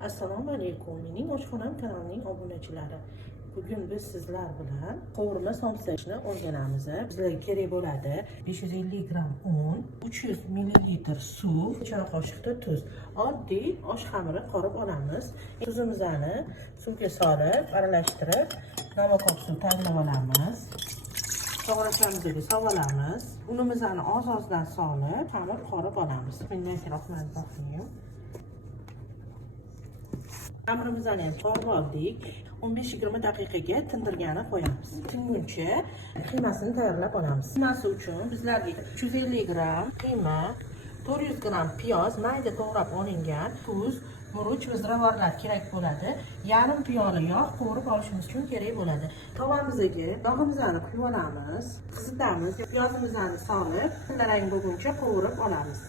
Assalomu alaykum, mening oshxonam kanalining obunachilari. Bugun biz sizlar bilan qovurma somsachni o'rganamiz. Bizlarga kerak bo'ladi 550 gram un, 300 ml suv, choy qoshiqda tuz. Oddiy osh xamiri qorib olamiz. Tuzimizni suvga solib, aralashtirib, navbat suv tayyorlab olamiz. To'g'rashamizni solamiz. Unimizni oz-ozdan solib, xamir qorib olamiz. Bismillahirrohmanirrohim. Xamirimizni ham qorib oldik. 15-20 daqiqaga tindirgani qo'yamiz. Tinguncha qiymasini tayyorlab olamiz. Qiymasi uchun bizlarga 350 gram qiyma, 400 gram piyoz mayda to'g'rab olingan, tuz, murch va ziravorlar kerak bo'ladi. Yarim piyola yog' qovurib olishimiz uchun kerak bo'ladi. Tovamizga yog'imizni quyib olamiz, qizitamiz, piyozimizni solib, tillarang bo'lguncha qovurib olamiz.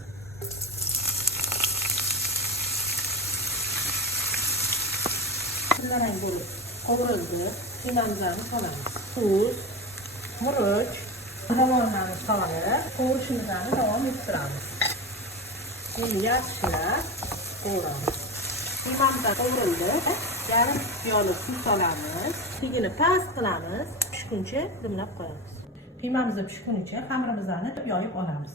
Tillarang bo'lib qovurildi, qiymamizni solamiz. Tuz, murch, ziravorlarni solib, qovurishimizni davom ettiramiz. Keyin yaxshilab qovuramiz. Qiymamiz qovurildi, yarim piyola suv solamiz. Suvini past qilamiz, pishguncha dimlab qo'yamiz. Qiymamiz pishguncha xamirimizni yoyib olamiz.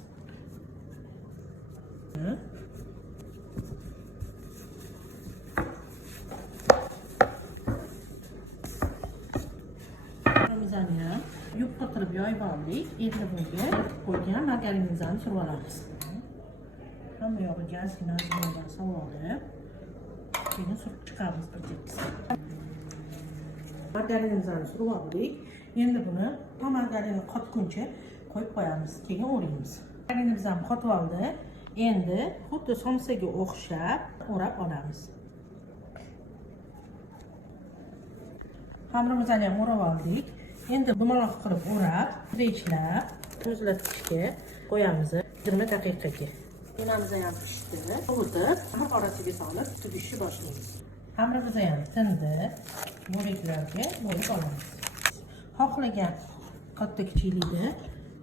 Yupqa qilib yoyib oldik. Endi bunga qo'ygan margarinimizni surib olamiz. Hamma yog'iga ozgina solib, keyin surib chiqamiz bir tekis. Margarinimizni surib oldik. Endi buni margarinni qotguncha qo'yib qo'yamiz, keyin o'raymiz. Margarinimiz ham qotib oldi. Endi xuddi somsaga o'xshab o'rab olamiz. Xamirimizni ham o'rab oldik. Endi dumaloq qilib o'rab, rechlar muzlatgichga qo'yamiz 20 daqiqaga. Qiymamiz ham pishdi. Sovutib, xamir orasiga solib, tugishni boshlaymiz. Xamirimiz ham tindi. Bo'laklarga bo'lib olamiz. Xohlagan katta kichiklikda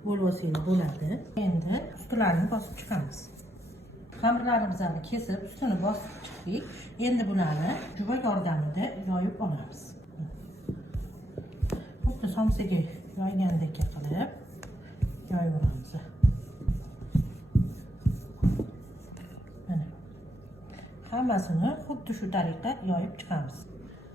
bo'lib olsangiz bo'ladi. Endi ustilarini bosib chiqamiz. Xamirlarimizni kesib, ustini bosib chiqdik. Endi bularni juva yordamida yoyib olamiz. Somsaga yoygandek qilib yoyaveramiz. Mana hammasini xuddi shu tariqa yoyib chiqamiz.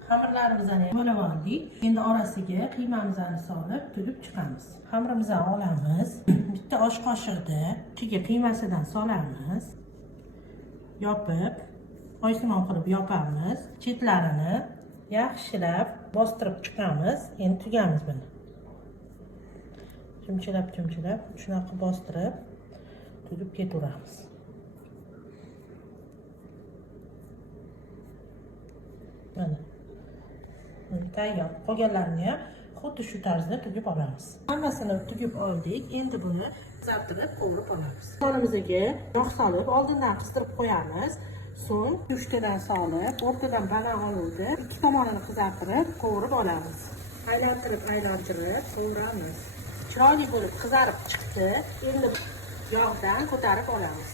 Xamirlarimizni bo'lib oldik. Endi orasiga qiymamizni solib, tugib chiqamiz. Xamirimizni olamiz. Bitta osh qoshiqda ichiga qiymasidan solamiz. Yopib, oysimon qilib yopamiz. Chetlarini yaxshilab bostirib chiqamiz. Endi tugamiz buni. Chimchilab shunaqa bostirib tugib ketaveramiz. Mana. Tayyor. Qolganlarini ham xuddi shu tarzda tugib olamiz. Hammasini tugib oldik. Endi buni qizartirib qovurib olamiz. Sonimizga yog' solib, oldindan qizdirib qo'yamiz. So'ng go'shtidan solib, o'rtadan banan oluvdi, ikki tomonini qizartirib, qovurib olamiz. Aylantirib qovuramiz. Chiroyli bo'lib qizarib chiqdi. Endi yog'dan ko'tarib olamiz.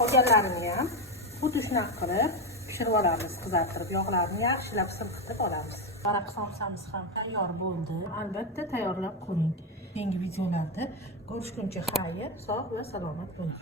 Qolganlarini ham xuddi shunaqa qilib pishirib olamiz, qizartirib, yog'larni yaxshilab silqitib olamiz. Maraq somsamiz ham tayyor bo'ldi. Albatta tayyorlab ko'ring. Keyingi videolarda ko'rishguncha xayr, sog' va salomat bo'ling.